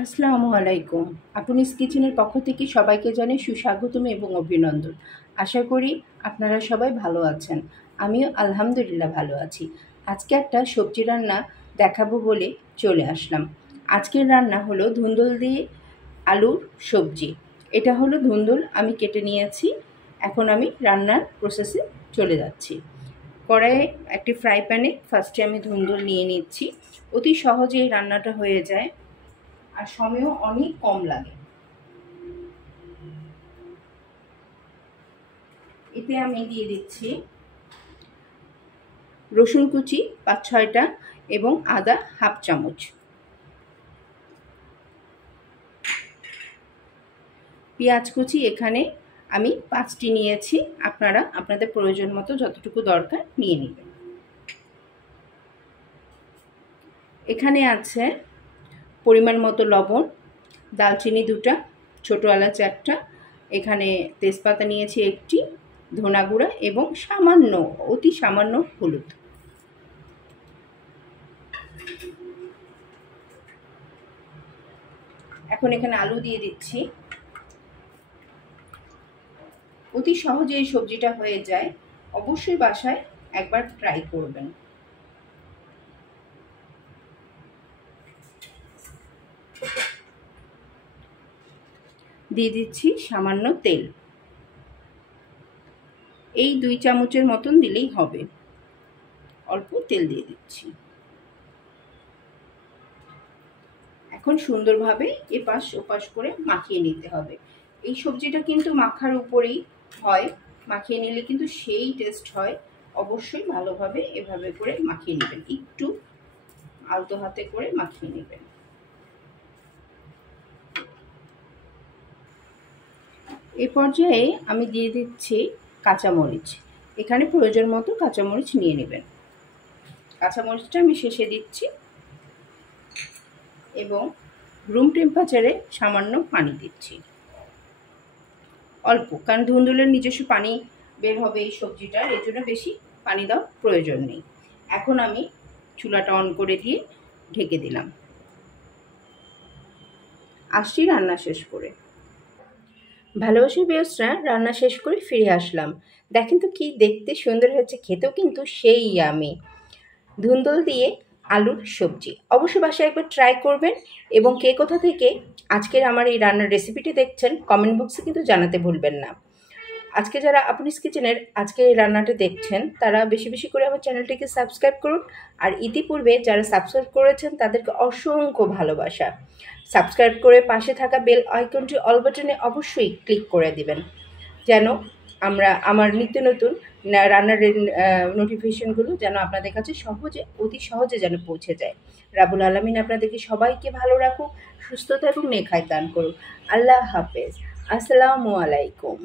আসসালামু আলাইকুম। আপুনিস কিচেনের পক্ষ থেকে সবাইকে জানাই সুস্বাগতম এবং অভিনন্দন। আশা করি আপনারা সবাই ভালো আছেন। আমিও আলহামদুলিল্লাহ ভালো আছি। আজকে একটা সবজি রান্না দেখাবো বলে চলে আসলাম। আজকের রান্না হলো ধুন্দুল দিয়ে আলুর সবজি। এটা হলো ধুন্দুল, আমি কেটে নিয়েছি। এখন আমি রান্নার প্রসেসে চলে যাচ্ছি। কড়াইয়ে একটি ফ্রাই প্যানে ফার্স্টে আমি ধুন্দুল নিয়ে নিচ্ছি। অতি সহজেই রান্নাটা হয়ে যায় আর সময়ও অনেক কম লাগে। এতে আমি দিয়ে দিচ্ছি রসুন কুচি ৫-৬টা এবং আদা হাফ চামচ, পেঁয়াজ কুচি এখানে আমি 5টি নিয়েছি। আপনারা আপনাদের প্রয়োজন মতো যতটুকু দরকার নিয়ে নেবেন। এখানে আছে পরিমাণ মতো লবণ, দালচিনি 2টা, ছোটো এলাচ 1টা, এখানে তেজপাতা নিয়েছি 1টি, ধনা গুঁড়া এবং সামান্য অতি সামান্য হলুদ। এখন এখানে আলু দিয়ে দিচ্ছি। অতি সহজে এই সবজিটা হয়ে যায়, অবশ্যই বাসায় একবার ট্রাই করবেন। দিয়ে দিচ্ছি সামান্য তেল, এই 2 চামচের মতন দিলেই হবে। অল্প তেল দিয়ে দিচ্ছি। এখন সুন্দরভাবে এপাশ ওপাশ করে মাখিয়ে নিতে হবে। এই সবজিটা কিন্তু মাখার উপরেই হয়, মাখিয়ে নিলে কিন্তু সেই টেস্ট হয়। অবশ্যই ভালোভাবে এভাবে করে মাখিয়ে নেবেন, একটু আলতো হাতে করে মাখিয়ে নেবেন। এই পর্যায়ে আমি দিয়ে দিচ্ছি কাঁচামরিচ। এখানে প্রয়োজন মতো কাঁচামরিচ নিয়ে নেবেন। কাঁচামরিচটা আমি শেষে দিচ্ছি এবং রুম টেম্পারেচারে সামান্য পানি দিচ্ছি, অল্প, কারণ ধুন্দুলের নিজস্ব পানি বের হবে এই সবজিটার, এর জন্য বেশি পানি দেওয়ার প্রয়োজন নেই। এখন আমি চুলাটা অন করে দিয়ে ঢেকে দিলাম। আসছি রান্না শেষ করে। ভালোবাসার ভিউয়ার্সরা, রান্না শেষ করে ফিরে আসলাম। দেখেন তো কি দেখতে সুন্দর হয়েছে, খেতেও কিন্তু সেই ইয়ামি। ধুন্দুল দিয়ে আলুর সবজি অবশ্যই বাসায় একবার ট্রাই করবেন। এবং কে কোথা থেকে আজকের আমার এই রান্নার রেসিপিটি দেখছেন কমেন্ট বক্সে কিন্তু জানাতে ভুলবেন না। আজকে যারা আপুনিস কিচেনের আজকের এই রান্নাটা দেখছেন তারা বেশি বেশি করে আমার চ্যানেলটিকে সাবস্ক্রাইব করুন। আর ইতিপূর্বে যারা সাবস্ক্রাইব করেছেন তাদেরকে অসংখ্য ভালোবাসা। সাবস্ক্রাইব করে পাশে থাকা বেল আইকনটি অল বাটনে অবশ্যই ক্লিক করে দিবেন, যেন আমার নিত্য নতুন রান্নার নোটিফিকেশনগুলো যেন আপনাদের কাছে অতি সহজে যেন পৌঁছে যায়। রাব্বুল আলামিন আপনাদেরকে সবাইকে ভালো রাখুক, সুস্থতা এবং নেখায় দান করুক। আল্লাহ হাফেজ। আসসালামু আলাইকুম।